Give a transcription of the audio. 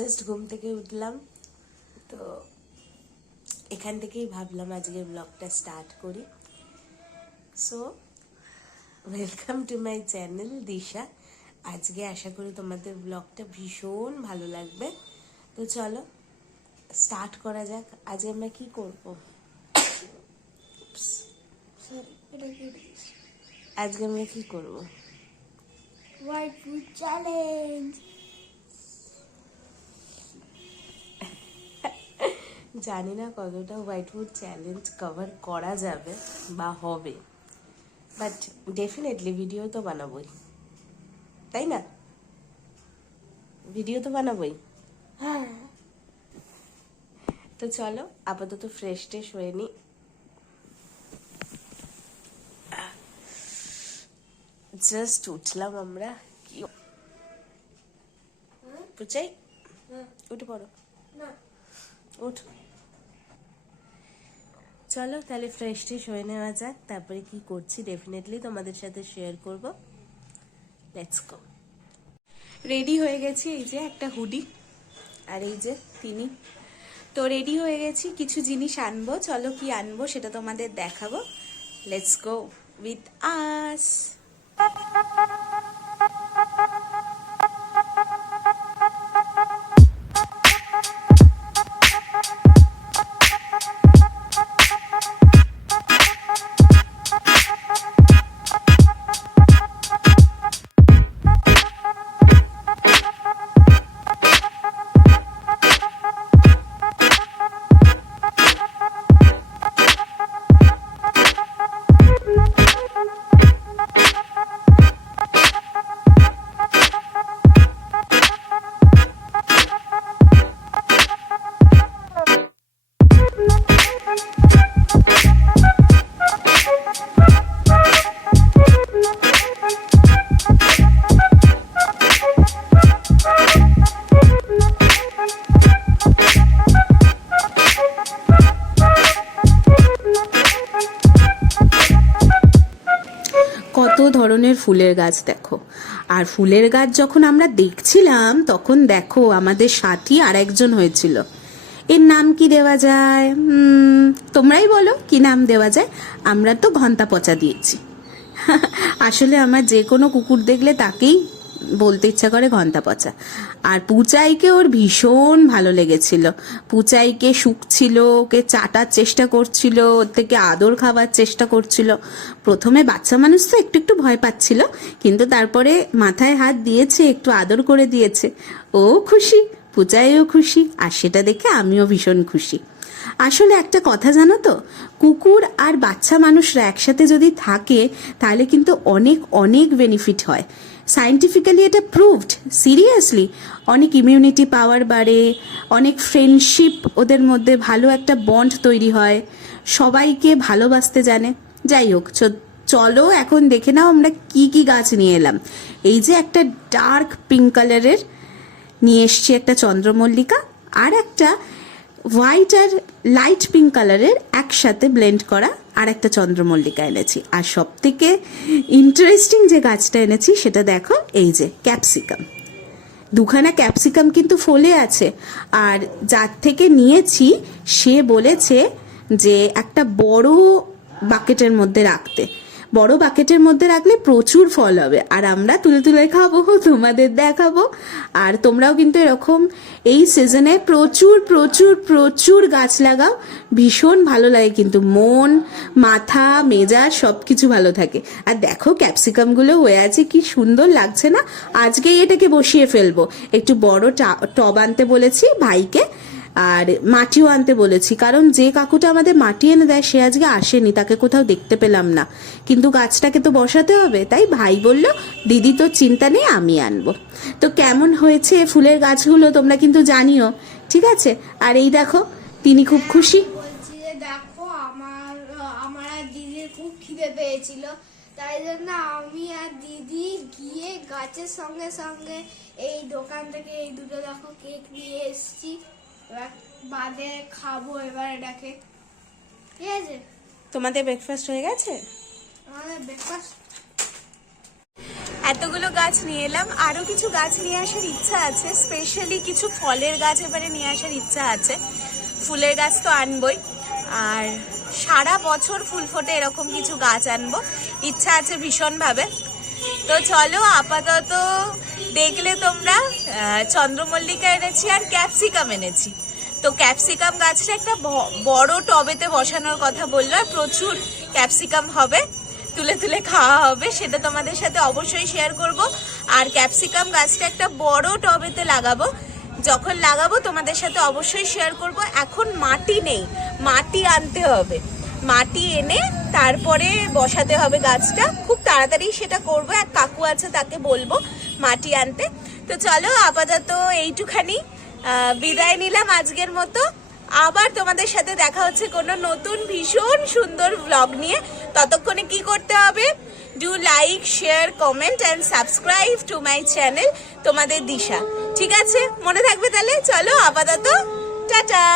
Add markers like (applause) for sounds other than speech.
Just ঘুম থেকে উঠলাম। তো এখান থেকেই ভাবলাম আজকে ব্লগটা স্টার্ট করি। So welcome to my channel Disha. আজকে আশা করি তোমাদের ব্লগটা ভীষণ ভালো লাগবে। তো চলো স্টার্ট করা যাক। আজকে আমরা কি করব? আজকে আমরা কি করব? চ্যালেঞ্জ জানি না কতটা হোয়াইট ফুড চ্যালেঞ্জ কভার করা যাবে বা হবে। বাট ডেফিনেটলি ভিডিও তো বানাবোই। তাই না? ভিডিও তো বানাবোই। হ্যাঁ তো চলো আপাতত ফ্রেশ ট্রেশ হয়ে নি। জাস্ট উঠলাম আমরা। কি উঠে পড়ো। না। উঠ। চলো তাহলে ফ্রেশ ট্রেশ হয়ে নেওয়া যাক, তারপরে কি করছি ডেফিনেটলি তোমাদের সাথে শেয়ার করব। লেটস গো রেডি হয়ে গেছি এই যে একটা হুডি আর এই যে তিনি। তো রেডি হয়ে গেছি, কিছু জিনিস আনব, চলো কি আনব সেটা তোমাদের দেখাবো। লেটস গো উইথ আস ধরনের ফুলের গাছ দেখো। আর ফুলের গাছ যখন আমরা দেখছিলাম, তখন দেখো আমাদের সাথী আর একজন হয়েছিল। এর নাম কি দেওয়া যায়? তোমরাই বলো কি নাম দেওয়া যায়। আমরা তো ঘণ্টা পচা দিয়েছি। (laughs) আসলে আমার যে কোনো কুকুর দেখলে তাকেই বলতে ইচ্ছা করে ঘণ্টা পচা। আর পুচাইকে ওর ভীষণ ভালো লেগেছিল। পুচাইকে শুকছিল ওকে চাটার চেষ্টা করছিল, ওর থেকে আদর খাবার চেষ্টা করছিল। প্রথমে বাচ্চা মানুষ তো একটু একটু ভয় পাচ্ছিল, কিন্তু তারপরে মাথায় হাত দিয়েছে, একটু আদর করে দিয়েছে। ও খুশি পূজায়ও খুশি, আর সেটা দেখে আমিও ভীষণ খুশি। আসলে একটা কথা জানো তো? কুকুর আর বাচ্চা মানুষরা একসাথে যদি থাকে, তাহলে কিন্তু অনেক অনেক বেনিফিট হয়। সায়েন্টিফিক্যালি এটা প্রুভড সিরিয়াসলি অনেক ইমিউনিটি পাওয়ার বাড়ে, অনেক ফ্রেন্ডশিপ ওদের মধ্যে ভালো একটা বন্ড তৈরি হয়, সবাইকে ভালোবাসতে জানে। যাই হোক চলো এখন দেখে নাও আমরা কি কি গাছ নিয়ে এলাম। এই যে একটা ডার্ক পিঙ্ক কালারের নিয়ে এসছি একটা চন্দ্রমল্লিকা আর একটা হোয়াইট আর লাইট পিঙ্ক কালারের একসাথে ব্লেন্ড করা আর একটা চন্দ্রমল্লিকা এনেছি। আর সব থেকে ইন্টারেস্টিং যে গাছটা এনেছি, সেটা দেখো, এই যে ক্যাপসিকাম। দুখানা ক্যাপসিকাম কিন্তু ফলে আছে। আর যার থেকে নিয়েছি, সে বলেছে যে একটা বড় বাকেটের মধ্যে রাখতে। বড় বাকেটের মধ্যে রাখলে প্রচুর ফল হবে। আর আমরা তুলে তুলে খাব, তোমাদের দেখাবো। আর তোমরাও কিন্তু এরকম এই সিজনে প্রচুর প্রচুর প্রচুর গাছ লাগাও। ভীষণ ভালো লাগে কিন্তু। মন, মাথা, মেজাজ সব কিছু ভালো থাকে। আর দেখো ক্যাপসিকামগুলো হয়ে আছে, কি সুন্দর লাগছে না? আজকেই এটাকে বসিয়ে ফেলব। একটু বড় টব আনতে বলেছি ভাইকে। আর মাটিও আনতে বলেছি। কারণ যে কাকুটা আমাদের মাটি এনে দেয়, সে আজকে আসেনি, তাকে কোথাও দেখতে পেলাম না। কিন্তু গাছটাকে তো বসাতে হবে, তাই ভাই বলল, দিদি তো চিন্তা নেই, আমি আনব। তো কেমন হয়েছে ফুলের গাছগুলো তোমরা কিন্তু জানিও, ঠিক আছে? আর এই দেখো, তিনি খুব খুশি। দেখো, আমার আমার আর দিদির খুব খিদে পেয়েছিল। তাই জন্য আমি আর দিদি গিয়ে গাছের সঙ্গে সঙ্গে এই দোকান থেকে এই দুটো দেখো কেক নিয়ে এসেছি। এবার বাদে খাব এবার এটাকে। ঠিক আছে? তোমাদের ব্রেকফাস্ট হয়ে গেছে? আমাদের ব্রেকফাস্ট এতগুলো গাছ নিয়ে এলাম। আরও কিছু গাছ নিয়ে আসার ইচ্ছা আছে। স্পেশালি কিছু ফলের গাছ এবারে নিয়ে আসার ইচ্ছা আছে। ফুলের গাছ তো আনবই। আর সারা বছর ফুল ফোটে এরকম কিছু গাছ আনব। ইচ্ছা আছে ভীষণভাবে। তো চলো আপাতত দেখলে তোমরা চন্দ্রমল্লিকা এনেছি আর ক্যাপসিকাম এনেছি। তো ক্যাপসিকাম গাছটা একটা বড় টবেতে বসানোর কথা বলল আর প্রচুর ক্যাপসিকাম হবে, তুলে তুলে খাওয়া হবে, সেটা তোমাদের সাথে অবশ্যই শেয়ার করব। আর ক্যাপসিকাম গাছটা একটা বড় টবেতে লাগাবো, যখন লাগাবো তোমাদের সাথে অবশ্যই শেয়ার করব। এখন মাটি নেই, মাটি আনতে হবে। মাটি এনে তারপরে বসাতে হবে গাছটা। খুব তাড়াতাড়ি সেটা করব। এক কাকু আছে, তাকে বলব মাটি আনতে। তো চলো, আপাতত এইটুখানি। বিদায় নিলাম আজকের মতো। আবার তোমাদের সাথে দেখা হচ্ছে কোনো নতুন ভীষণ সুন্দর ব্লগ নিয়ে। ততক্ষণে কি করতে হবে? Do like share comment and subscribe to my channel তোমাদের দিশা। ঠিক আছে? মনে থাকবে তাহলে? চলো, আপাতত, টাটা!